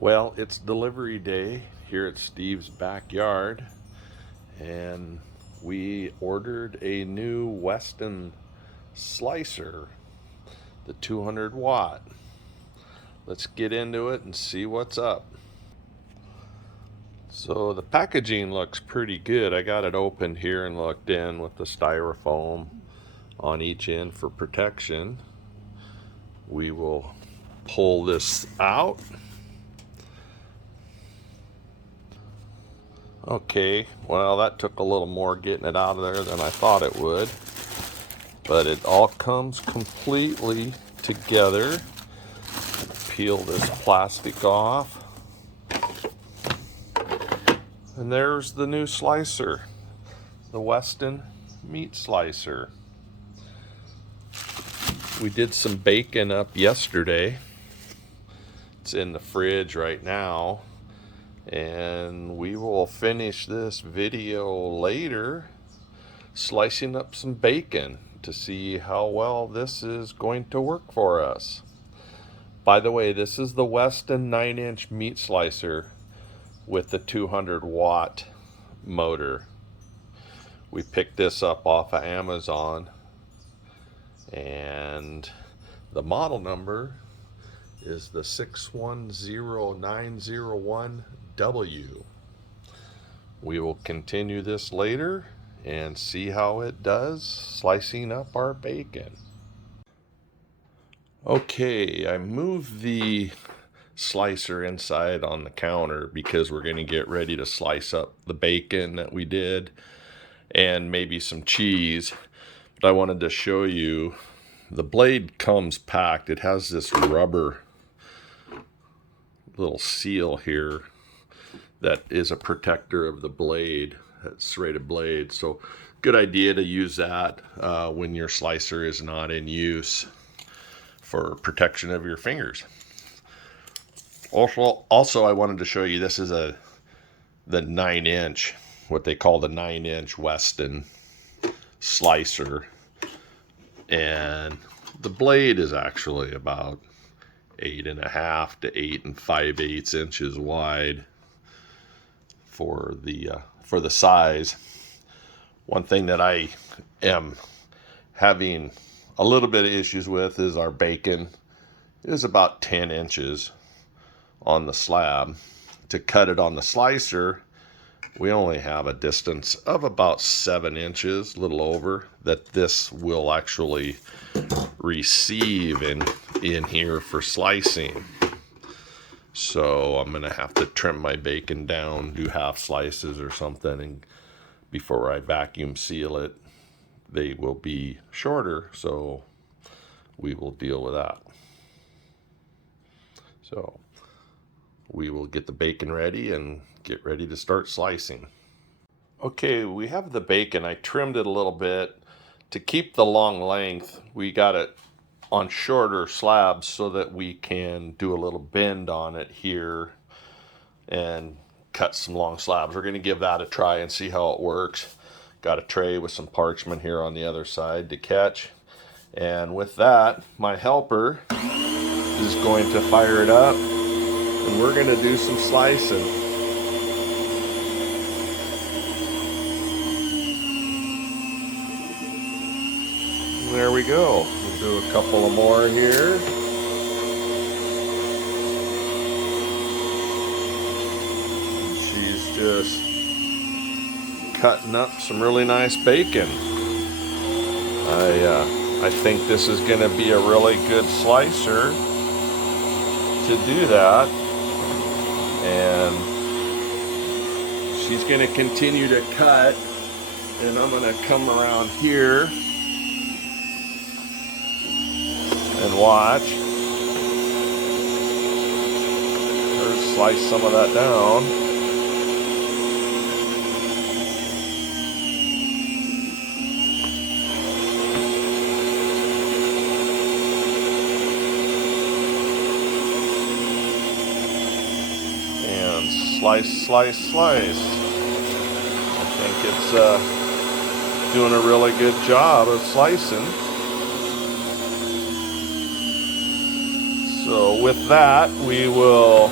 Well, it's delivery day here at Steve's backyard, and we ordered a new Weston slicer, the 200 watt. Let's get into it and see what's up. So the packaging looks pretty good. I got it opened here and looked in with the styrofoam on each end for protection. We will pull this out. Okay, well, that took a little more getting it out of there than I thought it would, but it all comes completely together. Peel this plastic off, and there's the new slicer, the Weston Meat Slicer. We did some bacon up yesterday. It's in the fridge right now, and we will finish this video later slicing up some bacon to see how well this is going to work for us. By the way, this is the Weston 9-inch meat slicer with the 200 watt motor. We picked this up off of Amazon, and the model number is the 610901W. We will continue this later and see how it does slicing up our bacon. Okay, I moved the slicer inside on the counter because we're going to get ready to slice up the bacon that we did and maybe some cheese. But I wanted to show you the blade comes packed. It has this rubber little seal here that is a protector of the blade, that serrated blade. So good idea to use that when your slicer is not in use for protection of your fingers. Also I wanted to show you, this is the 9-inch, what they call the 9-inch Weston slicer, and the blade is actually about 8.5 to 8 5/8 inches wide for the size. One thing that I am having a little bit of issues with is our bacon is about 10 inches on the slab. To cut it on the slicer, we only have a distance of about 7 inches, a little over, that this will actually receive in here for slicing. So I'm gonna have to trim my bacon down, do half slices or something, and before I vacuum seal it, they will be shorter, so we will deal with that. So we will get the bacon ready and get ready to start slicing. Okay, we have the bacon. I trimmed it a little bit to keep the long length. We got it on shorter slabs so that we can do a little bend on it here and cut some long slabs. We're going to give that a try and see how it works. Got a tray with some parchment here on the other side to catch. And with that, my helper is going to fire it up, and we're going to do some slicing. There we go. We'll do a couple of more here. And she's just cutting up some really nice bacon. I think this is going to be a really good slicer to do that. And she's going to continue to cut, and I'm going to come around here and watch her slice some of that down. And slice, slice, slice. I think it's doing a really good job of slicing. So with that, we will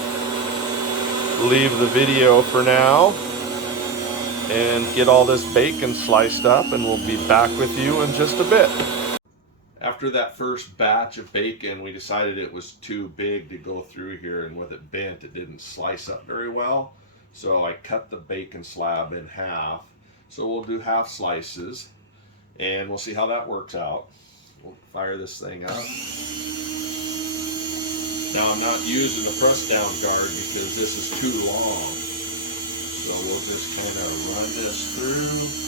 leave the video for now and get all this bacon sliced up, and we'll be back with you in just a bit. After that first batch of bacon, we decided it was too big to go through here, and with it bent, it didn't slice up very well. So I cut the bacon slab in half. So we'll do half slices, and we'll see how that works out. We'll fire this thing up. Now I'm not using the press down guard because this is too long. So we'll just kind of run this through.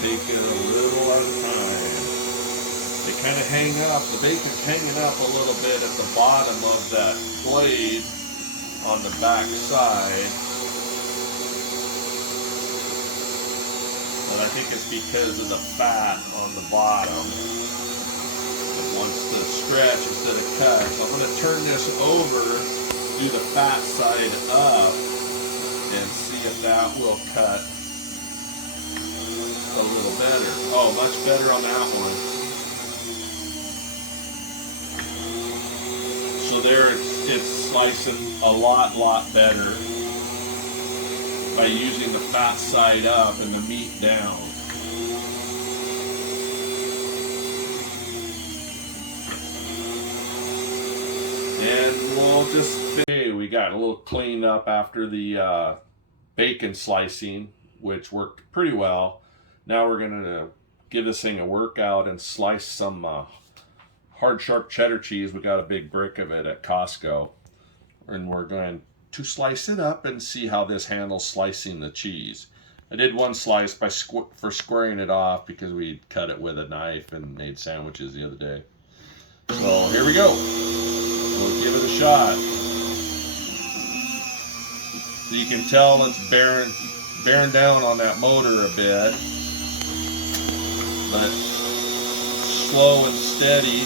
Take it a little at a time. They kind of hang up, the bacon's hanging up a little bit at the bottom of that blade on the back side. But I think it's because of the fat on the bottom. It wants to stretch instead of cut. So I'm going to turn this over, do the fat side up, and see if that will cut a little better. Oh, much better on that one. So there it's slicing a lot better by using the fat side up and the meat down. And we'll just, okay, we got a little cleaned up after the bacon slicing, which worked pretty well. Now we're going to give this thing a workout and slice some hard, sharp cheddar cheese. We got a big brick of it at Costco. And we're going to slice it up and see how this handles slicing the cheese. I did one slice for squaring it off because we cut it with a knife and made sandwiches the other day. So here we go. We'll give it a shot. So you can tell it's bearing down on that motor a bit. But slow and steady,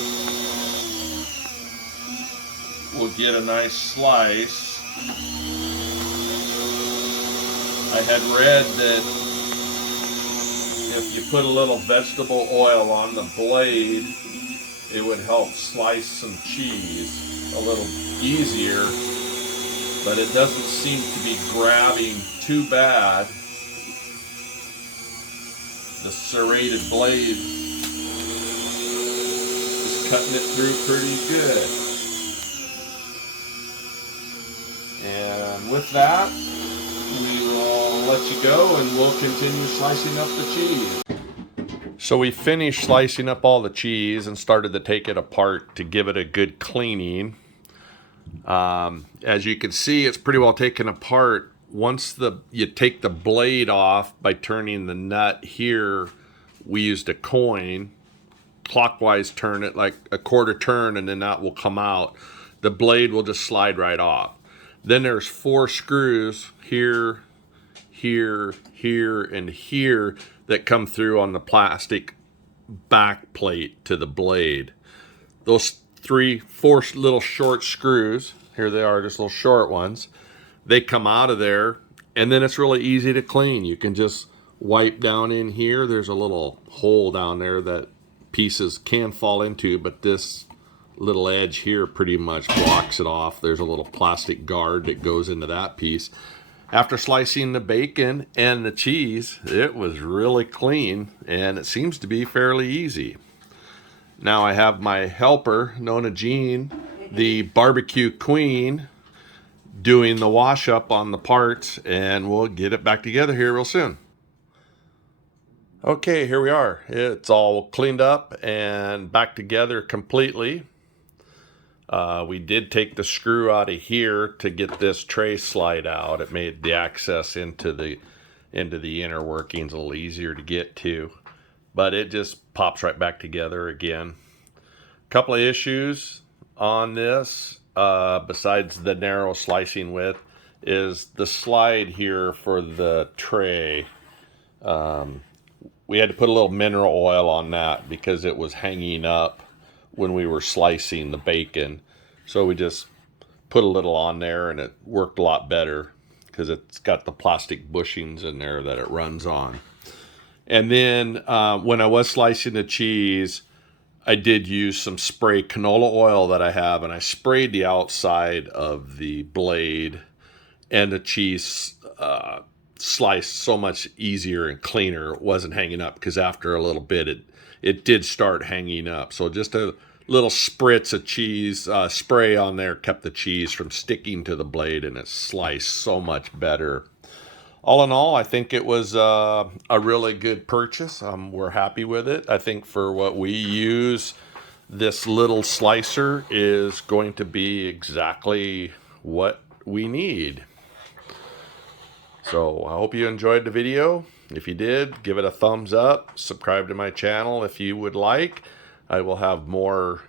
we'll get a nice slice. I had read that if you put a little vegetable oil on the blade, it would help slice some cheese a little easier, but it doesn't seem to be grabbing too bad. The serrated blade is cutting it through pretty good. And with that, we will let you go and we'll continue slicing up the cheese. So we finished slicing up all the cheese and started to take it apart to give it a good cleaning. As you can see, it's pretty well taken apart. Once you take the blade off by turning the nut here, we used a coin, clockwise turn it like a quarter turn, and then that will come out. The blade will just slide right off. Then there's 4 screws here, here, here, and here that come through on the plastic back plate to the blade. Those 4 little short screws, here they are, just little short ones. They come out of there, and then it's really easy to clean. You can just wipe down in here. There's a little hole down there that pieces can fall into, but this little edge here pretty much blocks it off. There's a little plastic guard that goes into that piece. After slicing the bacon and the cheese, it was really clean, and it seems to be fairly easy. Now I have my helper, Nona Jean, the barbecue queen, doing the wash up on the parts, and we'll get it back together here real soon. Okay, here we are. It's all cleaned up and back together completely. We did take the screw out of here to get this tray slide out. It made the access into the inner workings a little easier to get to, but it just pops right back together again. A couple of issues on this, besides the narrow slicing width, is the slide here for the tray. we had to put a little mineral oil on that because it was hanging up when we were slicing the bacon. So we just put a little on there, and it worked a lot better because it's got the plastic bushings in there that it runs on. And then when I was slicing the cheese, I did use some spray canola oil that I have, and I sprayed the outside of the blade, and the cheese sliced so much easier and cleaner. It wasn't hanging up because after a little bit it did start hanging up. So just a little spritz of cheese spray on there kept the cheese from sticking to the blade, and it sliced so much better. All in all, I think it was a really good purchase. We're happy with it. I think for what we use, this little slicer is going to be exactly what we need. So I hope you enjoyed the video. If you did, give it a thumbs up. Subscribe to my channel if you would like. I will have more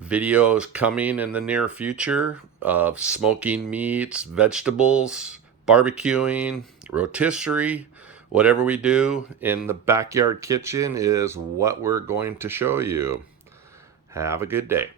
videos coming in the near future of smoking meats, vegetables, barbecuing, rotisserie. Whatever we do in the backyard kitchen is what we're going to show you. Have a good day.